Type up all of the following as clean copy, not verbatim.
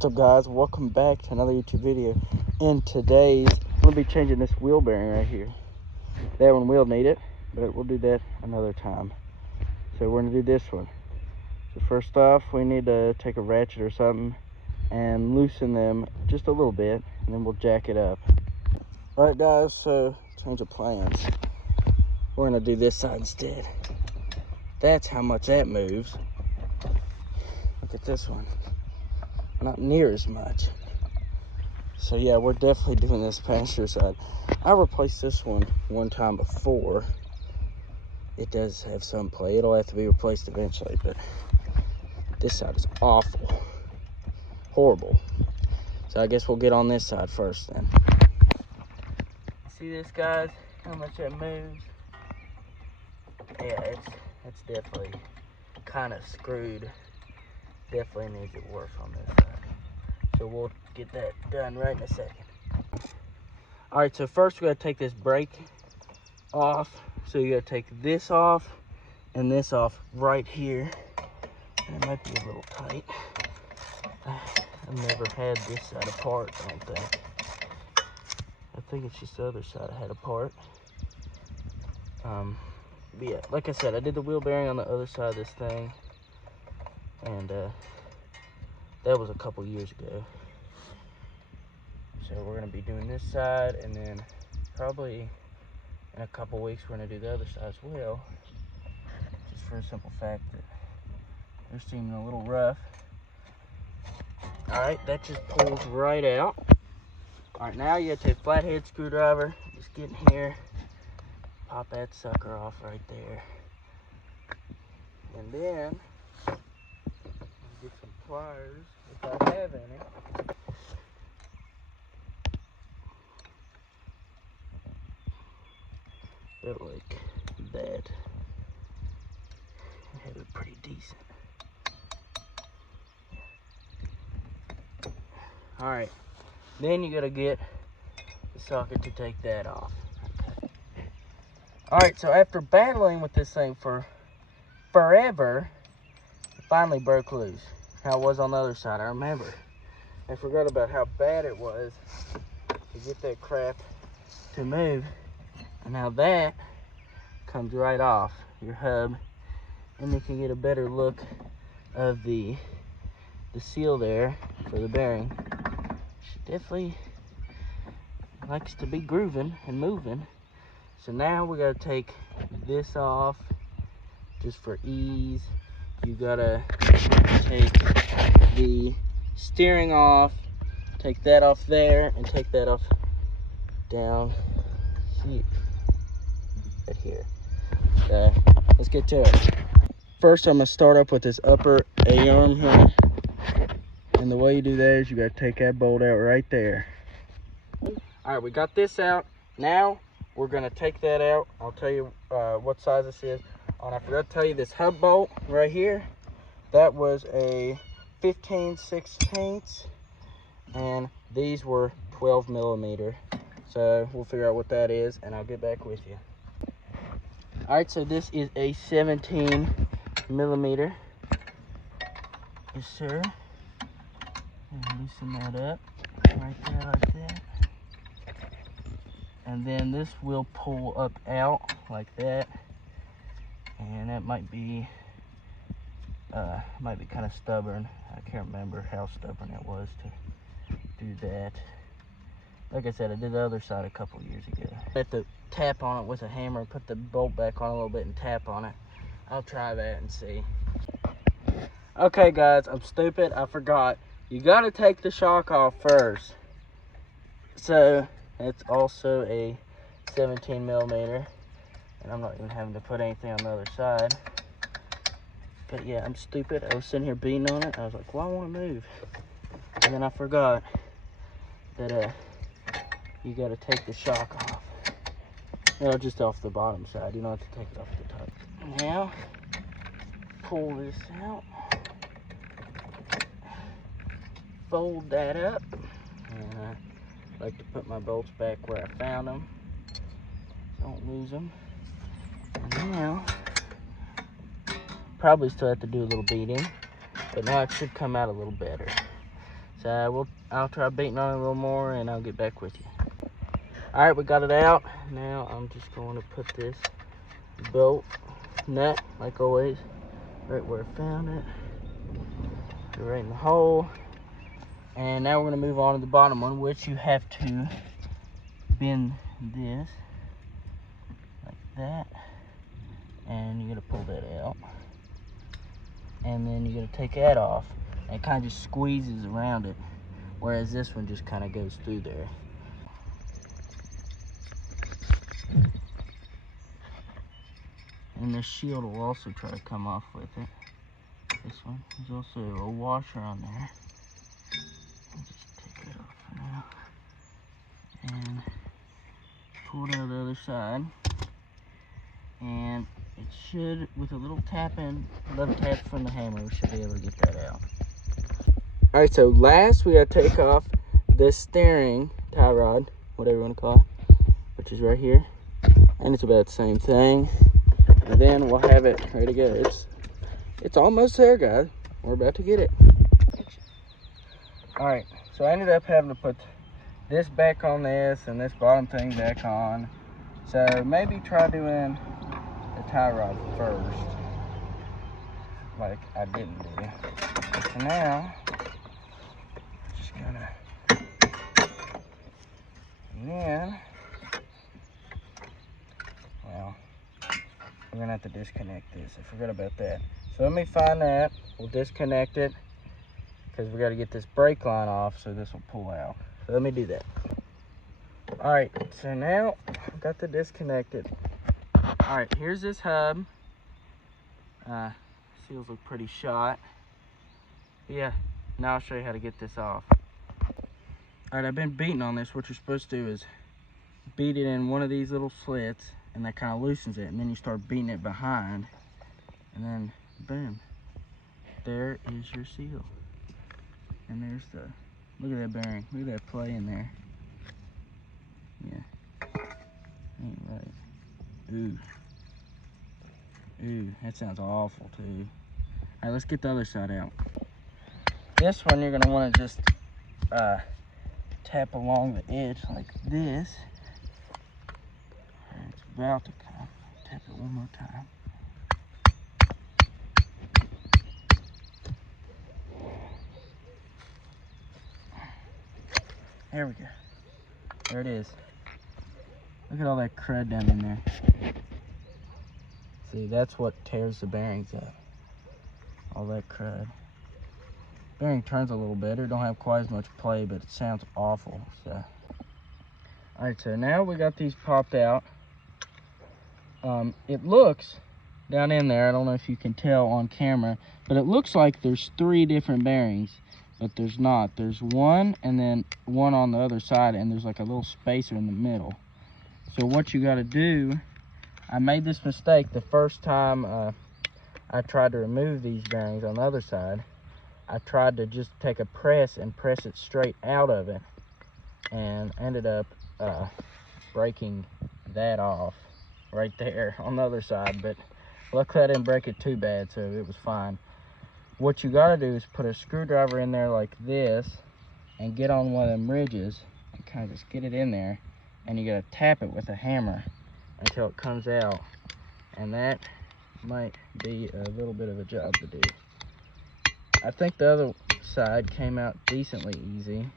What's up, guys? Welcome back to another YouTube video. In today's, I'm going to be changing this wheel bearing right here. That one will need it, but we'll do that another time. So we're going to do this one. So first off, we need to take a ratchet or something and loosen them just a little bit, and then we'll jack it up. Alright guys, so change of plans. We're going to do this side instead. That's how much that moves. Look at this one. Not near as much. So yeah, we're definitely doing this passenger side. I replaced this one time before. It does have some play. It'll have to be replaced eventually, but this side is awful. Horrible. So I guess we'll get on this side first then. See this, guys? How much that moves? Yeah, it's definitely kind of screwed. Definitely needs it worse on this side. So we'll get that done right in a second. Alright, so first we gotta take this brake off. So you gotta take this off and this off right here. And it might be a little tight. I've never had this side apart, I don't think. I think it's just the other side I had apart. But yeah, like I said, I did the wheel bearing on the other side of this thing. And that was a couple years ago. So we're going to be doing this side, and then probably in a couple weeks we're going to do the other side as well. Just for a simple fact that they're seeming a little rough. Alright, that just pulls right out. Alright, now you have to take a flathead screwdriver, just get in here, pop that sucker off right there. And then get some pliers, if I have any. But like that. I have it pretty decent. Alright, then you gotta get the socket to take that off. Okay. Alright, so after battling with this thing for forever, finally broke loose. How it was on the other side. I remember. I forgot about how bad it was to get that crap to move. And now that comes right off your hub, and you can get a better look of the seal there for the bearing. She definitely likes to be grooving and moving. So now we gotta take this off just for ease. You gotta take the steering off, take that off there, and take that off down here, right here. So let's get to it. First, I'm gonna start up with this upper A-arm here, and the way you do that is you gotta take that bolt out right there. All right, we got this out. Now we're gonna take that out. I'll tell you what size this is. And I forgot to tell you, this hub bolt right here, that was a 15/16, and these were 12 millimeter. So we'll figure out what that is, and I'll get back with you. All right, so this is a 17 millimeter. Yes, sir. And loosen that up right there like that. And then this will pull up out like that. And that might be kind of stubborn. I can't remember how stubborn it was to do that. Like I said, I did the other side a couple years ago. I have to tap on it with a hammer, put the bolt back on a little bit and tap on it. I'll try that and see. Okay guys, I'm stupid, I forgot. You gotta take the shock off first. So it's also a 17 millimeter. And I'm not even having to put anything on the other side. But yeah, I'm stupid. I was sitting here beating on it. I was like, well, I want to move. And then I forgot that you got to take the shock off. No, just off the bottom side. You don't have to take it off the top. Now, pull this out. Fold that up. And I like to put my bolts back where I found them. Don't lose them. And now, probably still have to do a little beating, but now it should come out a little better. So I'll try beating on it a little more and I'll get back with you. All right, we got it out. Now I'm just going to put this bolt nut, like always, right where I found it. Go right in the hole. And now we're gonna move on to the bottom one, which you have to bend this like that. And you're gonna pull that out. And then you're gonna take that off. And it kind of just squeezes around it. Whereas this one just kind of goes through there. And the shield will also try to come off with it. This one. There's also a washer on there. I'll just take it off for now. And pull it out the other side. And it should, with a little tap from the hammer, we should be able to get that out. Alright, so last we gotta take off this steering tie rod, whatever you want to call it, which is right here. And it's about the same thing. And then we'll have it ready to go. It's almost there, guys. We're about to get it. All right, so I ended up having to put this back on this and this bottom thing back on. So maybe try doing the tie rod first, like I didn't do. So now, just gonna, and then, well, we're gonna have to disconnect this. I forgot about that. So let me find that. We'll disconnect it because we got to get this brake line off so this will pull out. So let me do that. All right, so now I've got the disconnected. All right, here's this hub. Seals look pretty shot. But yeah, now I'll show you how to get this off. All right, I've been beating on this. What you're supposed to do is beat it in one of these little slits, and that kind of loosens it, and then you start beating it behind, and then boom, there is your seal. And there's the, look at that bearing, look at that play in there. Yeah, ain't right. Ooh, that sounds awful too. All right, let's get the other side out. This one you're gonna wanna just tap along the edge like this. And it's about to come. Tap it one more time. There we go. There it is. Look at all that crud down in there. See, that's what tears the bearings up. All that crud. Bearing turns a little better. Don't have quite as much play, but it sounds awful. So, all right. So now we got these popped out. It looks down in there. I don't know if you can tell on camera, but it looks like there's 3 different bearings. But there's not. There's one and then one on the other side, and there's like a little spacer in the middle. So what you got to do, I made this mistake the first time I tried to remove these bearings on the other side. I tried to just take a press and press it straight out of it, and ended up breaking that off right there on the other side. But luckily I didn't break it too bad, so it was fine. What you gotta do is put a screwdriver in there like this and get on one of them ridges and kind of just get it in there, and you gotta tap it with a hammer until it comes out, and that might be a little bit of a job to do. I think the other side came out decently easy,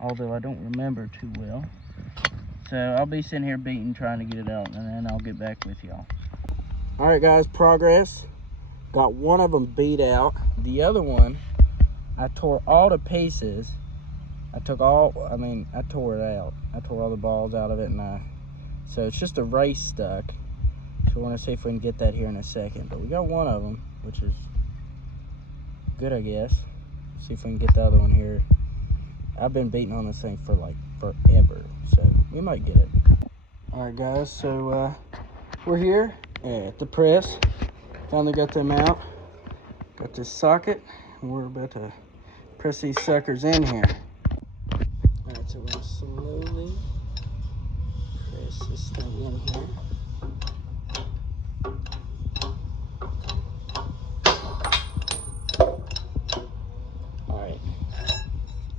although I don't remember too well. So I'll be sitting here beating, trying to get it out, and then I'll get back with y'all. All right guys, progress. Got one of them beat out. The other one, I tore all to pieces. I tore it out. I tore all the balls out of it, and so it's just a race stuck. So we're gonna see if we can get that here in a second. But we got one of them, which is good, I guess. See if we can get the other one here. I've been beating on this thing for like forever, so we might get it. All right guys, so we're here at the press. Finally got them out. Got this socket, and we're about to press these suckers in here. All right, so we're gonna slowly press this thing in here. All right,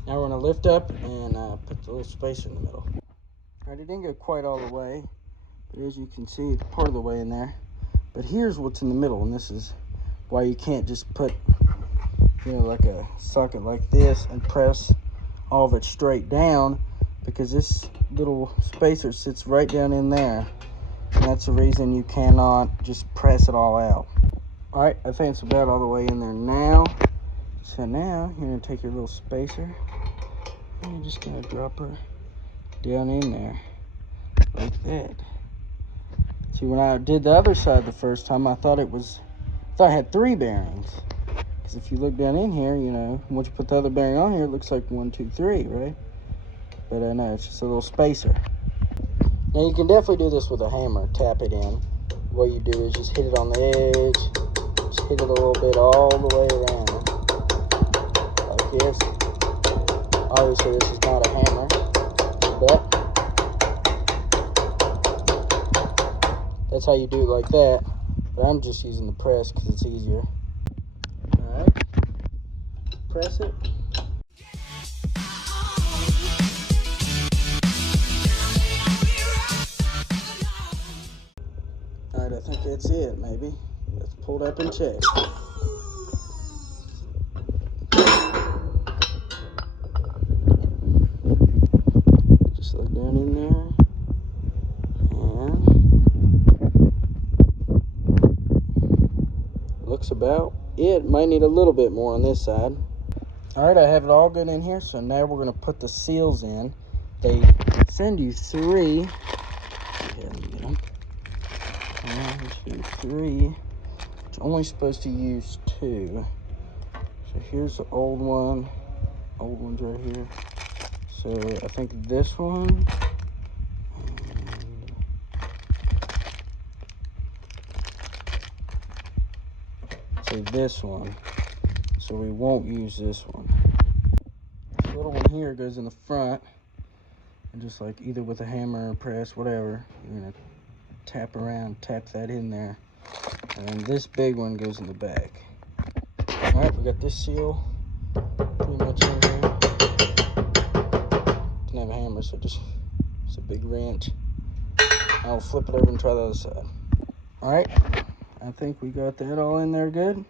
Now we're going to lift up and put the little spacer in the middle. All right, it didn't go quite all the way, but as you can see, it's part of the way in there. But here's what's in the middle, and this is why you can't just put, you know, like a socket like this and press all of it straight down, because this little spacer sits right down in there, and that's the reason you cannot just press it all out. All right, I think it's about all the way in there now. So now you're going to take your little spacer and you're just going to drop her down in there like that. See, when I did the other side the first time, I thought I had 3 bearings. Because if you look down in here, you know, once you put the other bearing on here, it looks like 1, 2, 3, right? But I know it's just a little spacer. Now you can definitely do this with a hammer. Tap it in. What you do is just hit it on the edge, just hit it a little bit all the way around, like this. Obviously this is not a hammer, but that's how you do it like that. But I'm just using the press because it's easier. Alright, press it. Alright, I think that's it, maybe. Let's pull it up and check. Just look down in there. And looks about it. Might need a little bit more on this side. Alright, I have it all good in here, so now we're going to put the seals in. They send you 3. Let me get them. 1, 2, 3. It's only supposed to use 2. So here's the old one. Old one's right here. So I think this one. And so this one. So we won't use this one. This little one here goes in the front. And just like either with a hammer or press, whatever, you're going to tap around, tap that in there. And then this big one goes in the back. Alright, we got this seal pretty much in here. Didn't have a hammer, so just it's a big wrench. I'll flip it over and try the other side. Alright, I think we got that all in there good.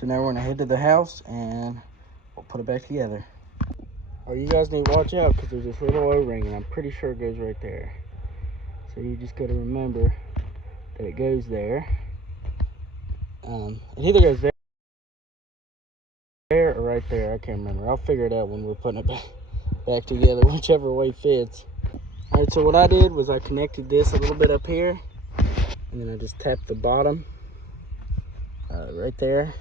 So now we're going to head to the house and we'll put it back together. Oh, you guys need to watch out because there's this little O-ring and I'm pretty sure it goes right there. So you just got to remember that it goes there. It either goes there or right there. I can't remember. I'll figure it out when we're putting it back together, whichever way fits. All right, so what I did was I connected this a little bit up here, and then I just tapped the bottom right there,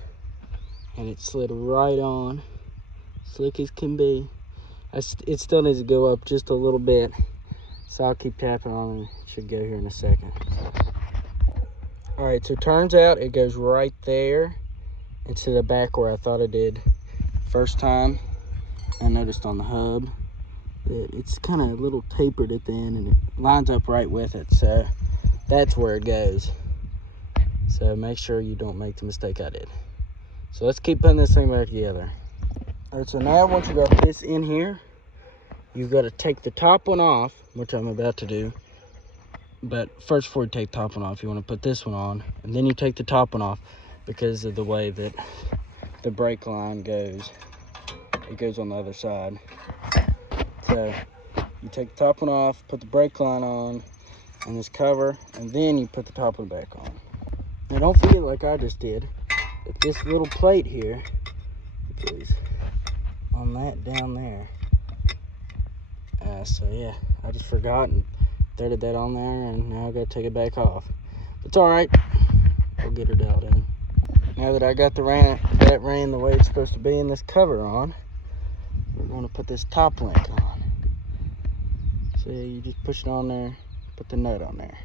and it slid right on, slick as can be. It still needs to go up just a little bit, so I'll keep tapping on it. It should go here in a second. All right, so it turns out it goes right there instead of back where I thought it did first time. I noticed on the hub that it's kind of a little tapered at the end and it lines up right with it, so that's where it goes. So make sure you don't make the mistake I did. So let's keep putting this thing back together. All right, so now once you got this in here, you've got to take the top one off, which I'm about to do. But first, before you take the top one off, you want to put this one on, and then you take the top one off because of the way that the brake line goes. It goes on the other side. So you take the top one off, put the brake line on, and this cover, and then you put the top one back on. Now don't forget, like I just did, that this little plate here goes on that down there. So yeah, I just forgot and threaded that on there, and now I gotta take it back off. It's all right. We'll get her dialed in. Now that I got that ran the way it's supposed to be and this cover on, we're gonna put this top link on. So you just push it on there, put the nut on there.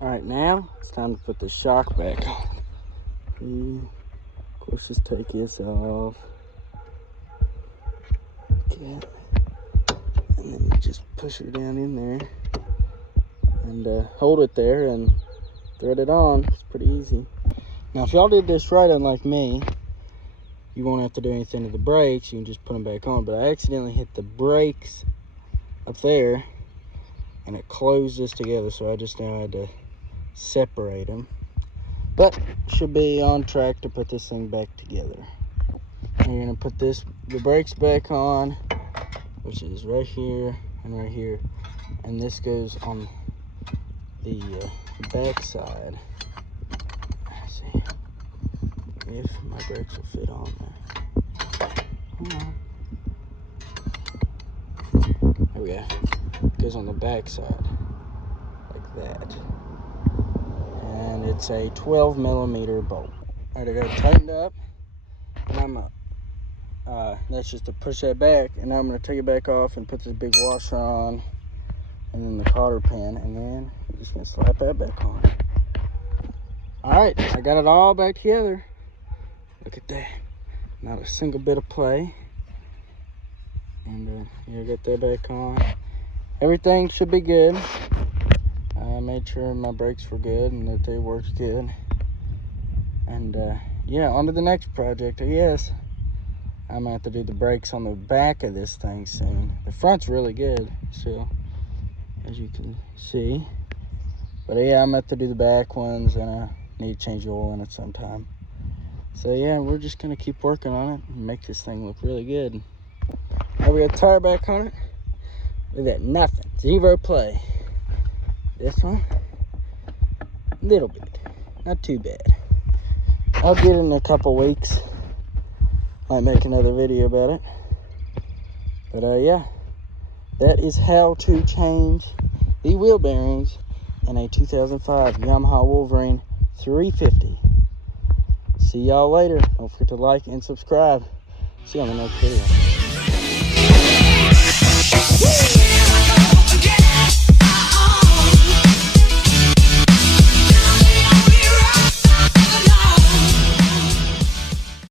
All right, now it's time to put the shock back on. Of course, just take this off. Okay. And then you just push her down in there and hold it there and thread it on. It's pretty easy. Now, if y'all did this right, unlike me, you won't have to do anything to the brakes. You can just put them back on. But I accidentally hit the brakes up there, and it closed this together, so I just now had to separate them. But should be on track to put this thing back together. And you're gonna put the brakes back on, which is right here and right here, and this goes on the back side. Let's see if my brakes will fit on there. Hold on. There we go. It goes on the back side like that, and it's a 12mm bolt. All right, I got it tightened up, and I'm that's just to push that back, and now I'm going to take it back off and put this big washer on, and then the cotter pin, and then I'm just going to slap that back on. Alright, I got it all back together. Look at that. Not a single bit of play. And yeah, got that back on. Everything should be good. I made sure my brakes were good and that they worked good. And yeah, on to the next project, I guess. I'm gonna have to do the brakes on the back of this thing soon. The front's really good still, as you can see. But yeah, I'm gonna have to do the back ones, and I need to change the oil in it sometime. So yeah, we're just gonna keep working on it and make this thing look really good. Now we got the tire back on it. Look at that, nothing, zero play. This one, little bit, not too bad. I'll get it in a couple weeks. Might make another video about it. But yeah, that is how to change the wheel bearings in a 2005 Yamaha Wolverine 350. See y'all later. Don't forget to like and subscribe. See you on the next video.